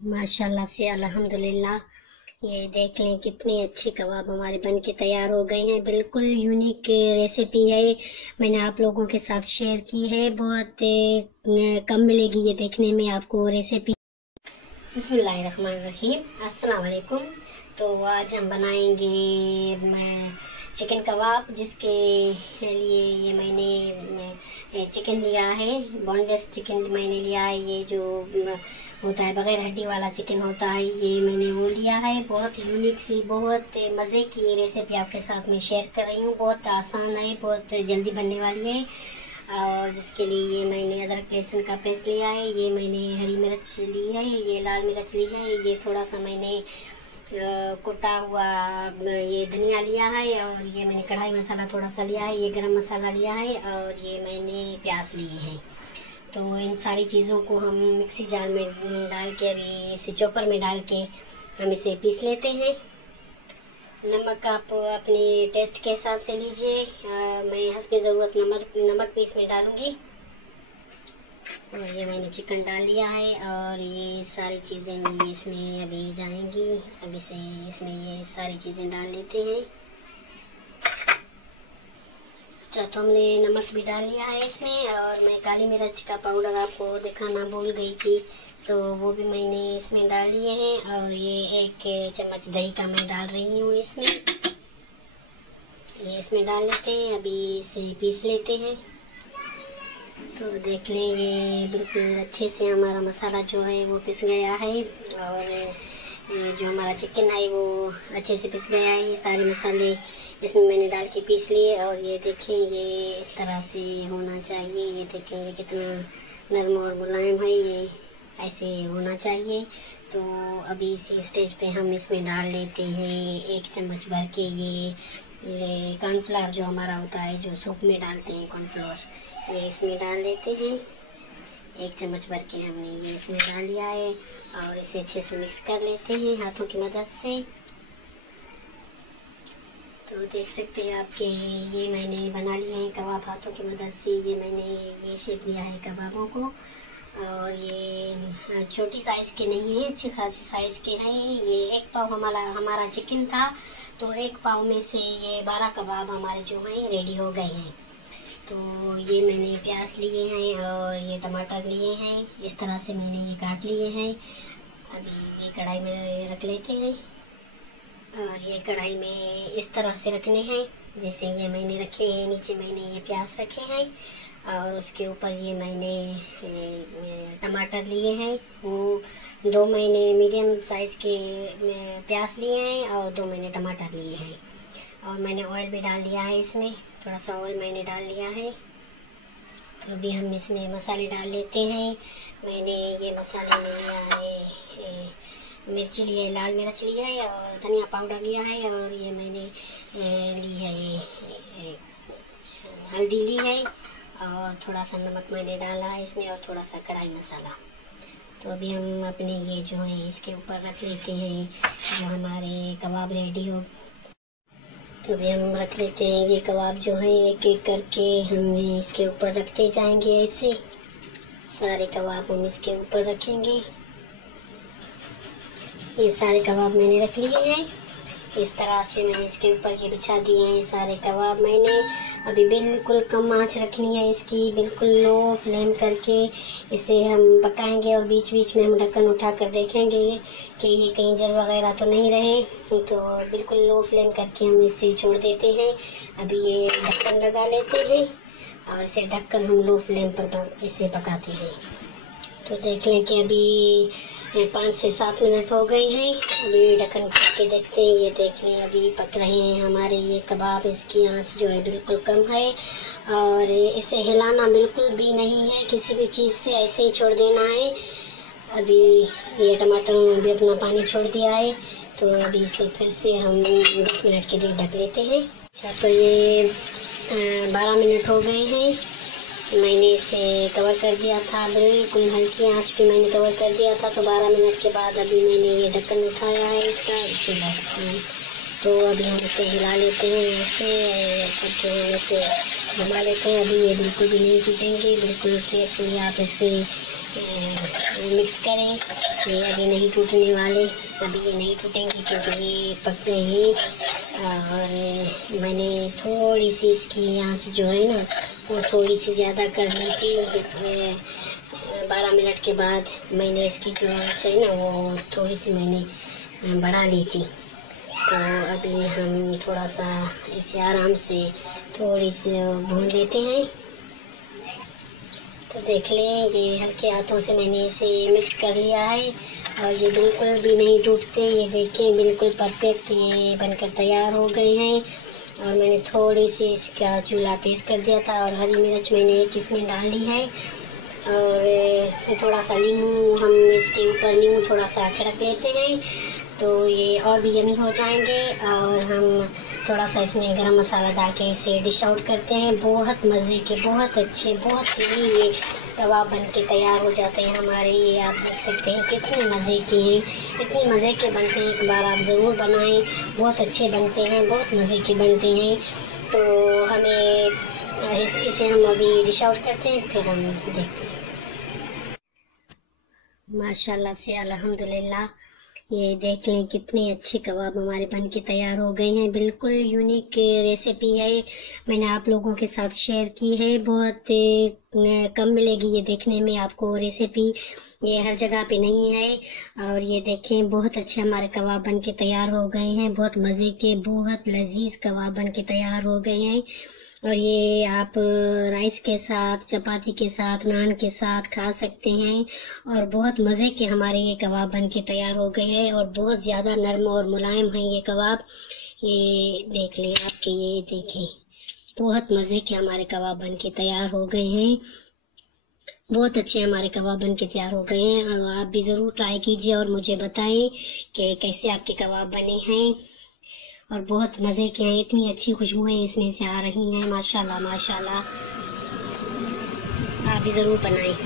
माशाल्लाह से अल्हम्दुलिल्लाह। ये देख लें कितने अच्छे कबाब हमारे बन के तैयार हो गए हैं। बिल्कुल यूनिक रेसिपी है, मैंने आप लोगों के साथ शेयर की है। बहुत कम मिलेगी ये देखने में आपको रेसिपी। बिस्मिल्लाहिर्रहमानिर्रहीम, अस्सलाम वालेकुम। तो आज हम बनाएंगे चिकन कबाब, जिसके लिए ये मैंने चिकन लिया है, बोनलेस चिकन मैंने लिया है। ये जो होता है बग़ैर हड्डी वाला चिकन होता है, ये मैंने वो लिया है। बहुत यूनिक सी, बहुत मज़े की रेसिपी आपके साथ मैं शेयर कर रही हूँ। बहुत आसान है, बहुत जल्दी बनने वाली है। और जिसके लिए ये मैंने अदरक लहसुन का पेस्ट लिया है, ये मैंने हरी मिर्च ली है, ये लाल मिर्च ली है, ये थोड़ा सा मैंने कुटा हुआ ये धनिया लिया है, और ये मैंने कढ़ाई मसाला थोड़ा सा लिया है, ये गरम मसाला लिया है, और ये मैंने प्याज लिए हैं। तो इन सारी चीज़ों को हम मिक्सी जार में डाल के, अभी इसे चॉपर में डाल के हम इसे पीस लेते हैं। नमक आप अपने टेस्ट के हिसाब से लीजिए। मैं हस्बे ज़रूरत नमक भी इसमें डालूँगी। और ये मैंने चिकन डाल लिया है, और ये सारी चीज़ें भी इसमें अभी जाएंगी। अभी से इसमें ये सारी चीज़ें डाल लेते हैं। अच्छा, तो हमने नमक भी डाल लिया है इसमें, और मैं काली मिर्च का पाउडर आपको दिखाना भूल गई थी, तो वो भी मैंने इसमें डाल लिए हैं। और ये 1 चम्मच दही का मैं डाल रही हूँ इसमें। ये इसमें डाल लेते हैं, अभी इसे पीस लेते हैं। तो देख लें, ये बिल्कुल अच्छे से हमारा मसाला जो है वो पिस गया है, और जो हमारा चिकन है वो अच्छे से पिस गया है। ये सारे मसाले इसमें मैंने डाल के पीस लिए, और ये देखें, ये इस तरह से होना चाहिए। ये देखें, ये कितना नरम और मुलायम है, ये ऐसे होना चाहिए। तो अभी इसी स्टेज पे हम इसमें डाल लेते हैं 1 चम्मच भर के ये कॉर्नफ्लावर जो हमारा होता है, जो सूप में डालते हैं कॉर्नफ्लावर, ये इसमें डाल लेते हैं। 1 चम्मच भर के हमने ये इसमें डाल लिया है, और इसे अच्छे से मिक्स कर लेते हैं हाथों की मदद से। तो देख सकते हैं आपके, ये मैंने बना लिए हैं कबाब हाथों की मदद से। ये मैंने ये शेप दिया है कबाबों को, और ये छोटी साइज़ के नहीं है, अच्छी खासी साइज़ के हैं। ये 1 पाव हमारा चिकन था, तो 1 पाव में से ये 12 कबाब हमारे जो हैं रेडी हो गए हैं। तो ये मैंने प्याज लिए हैं, और ये टमाटर लिए हैं, इस तरह से मैंने ये काट लिए हैं। अभी ये कढ़ाई में रख लेते हैं, और ये कढ़ाई में इस तरह से रखने हैं जैसे ये मैंने रखे हैं। नीचे मैंने ये प्याज रखे हैं, और उसके ऊपर ये मैंने टमाटर लिए हैं। वो 2 मैंने मीडियम साइज़ के प्याज लिए हैं, और 2 मैंने टमाटर लिए हैं। और मैंने ऑयल भी डाल दिया है इसमें, थोड़ा सा ऑयल मैंने डाल लिया है। तो अभी हम इसमें मसाले डाल लेते हैं। मैंने ये मसाले में लिया है, मिर्ची ली है, लाल मिर्च लिया है, और धनिया पाउडर लिया है, और ये मैंने ली है ये हल्दी ली है, और थोड़ा सा नमक मैंने डाला है इसमें, और थोड़ा सा कढ़ाई मसाला। तो अभी हम अपने ये जो है इसके ऊपर रख लेते हैं, जो हमारे कबाब रेडी हो। तो अभी हम रख लेते हैं ये कबाब जो है, एक एक करके हम इसके ऊपर रखते जाएंगे। ऐसे सारे कबाब हम इसके ऊपर रखेंगे। ये सारे कबाब मैंने रख लिए हैं, इस तरह से मैंने इसके ऊपर ये बिछा दिए हैं सारे कबाब मैंने। अभी बिल्कुल कम आंच रखनी है इसकी, बिल्कुल लो फ्लेम करके इसे हम पकाएंगे, और बीच बीच में हम ढक्कन उठा कर देखेंगे कि ये कहीं जल वगैरह तो नहीं रहे। तो बिल्कुल लो फ्लेम करके हम इसे छोड़ देते हैं। अभी ये ढक्कन लगा लेते हैं, और इसे ढककर हम लो फ्लेम पर इसे पकाते हैं। तो देख लें कि अभी 5 से 7 मिनट हो गए हैं। अभी ढक्कन खोल के देखते हैं। ये देख लें, अभी पक रहे हैं हमारे ये कबाब। इसकी आंच जो है बिल्कुल कम है, और इसे हिलाना बिल्कुल भी नहीं है किसी भी चीज़ से, ऐसे ही छोड़ देना है। अभी ये टमाटर ने भी अपना पानी छोड़ दिया है, तो अभी इसे फिर से हम 10 मिनट के लिए ढक लेते हैं। अच्छा, तो ये 12 मिनट हो गए हैं। मैंने इसे कवर कर दिया था, बिल्कुल हल्की आंच पे मैंने कवर कर दिया था। तो 12 मिनट के बाद अभी मैंने ये ढक्कन उठाया है इसका, इसमें तो अभी हम इसे हिला लेते हैं, ऐसे करके हम इसे घुमा लेते हैं। अभी ये बिल्कुल भी नहीं टूटेंगे, बिल्कुल केयरफुली आप इसे मिक्स करें। ये अभी नहीं टूटने वाले, अभी ये नहीं टूटेंगे क्योंकि ये पक गए हैं। और मैंने थोड़ी सी इसकी आंच जो है ना वो थोड़ी सी ज़्यादा कर ली थी। 12 मिनट के बाद मैंने इसकी जो आंच है ना वो थोड़ी सी मैंने बढ़ा ली थी। तो अभी हम थोड़ा सा इसे आराम से थोड़ी सी भून लेते हैं। तो देख लें, ये हल्के हाथों से मैंने इसे मिक्स कर लिया है और ये बिल्कुल भी नहीं टूटते। ये देखें बिल्कुल परफेक्ट ये बनकर तैयार हो गए हैं। और मैंने थोड़ी सी इसका चूल्हा तेज़ कर दिया था और हरी मिर्च मैंने एक इसमें डाल दी है। और थोड़ा सा नींबू हम इसके ऊपर नींबू थोड़ा सा छिड़क लेते हैं तो ये और भी यमी हो जाएंगे। और हम थोड़ा सा इसमें गरम मसाला डाल के इसे डिश आउट करते हैं। बहुत मज़े के, बहुत अच्छे, बहुत ही ये कबाब बन के तैयार हो जाते हैं हमारे। ये आप देख सकते हैं कितने मज़े के हैं, इतने मज़े के बनते हैं। एक बार आप ज़रूर बनाएं, बहुत अच्छे बनते हैं, बहुत मज़े के बनते हैं। तो हमें इसे हम अभी डिश आउट करते हैं, फिर हम देखते हैं। माशाल्लाह से अल्हम्दुलिल्लाह, ये देख लें कितने अच्छे कबाब हमारे बन के तैयार हो गए हैं। बिल्कुल यूनिक रेसिपी है, मैंने आप लोगों के साथ शेयर की है। बहुत कम मिलेगी ये देखने में आपको रेसिपी, ये हर जगह पे नहीं है। और ये देखें बहुत अच्छे हमारे कबाब बन के तैयार हो गए हैं। बहुत मज़े के, बहुत लजीज कबाब बन के तैयार हो गए हैं। और ये आप राइस के साथ, चपाती के साथ, नान के साथ खा सकते हैं। और बहुत मज़े के हमारे ये कबाब बन के तैयार हो गए हैं और बहुत ज़्यादा नरम और मुलायम हैं ये कबाब। ये देख लें आपके, ये देखें बहुत मज़े के हमारे कबाब बन के तैयार हो गए हैं। बहुत अच्छे हमारे कबाब बन के तैयार हो गए हैं। और आप भी ज़रूर ट्राई कीजिए और मुझे बताएं कि कैसे आपके कबाब बने हैं। और बहुत मज़े के हैं, इतनी अच्छी खुशबुएं इसमें से आ रही हैं। माशाल्लाह माशाल्लाह, आप भी ज़रूर बनाएं।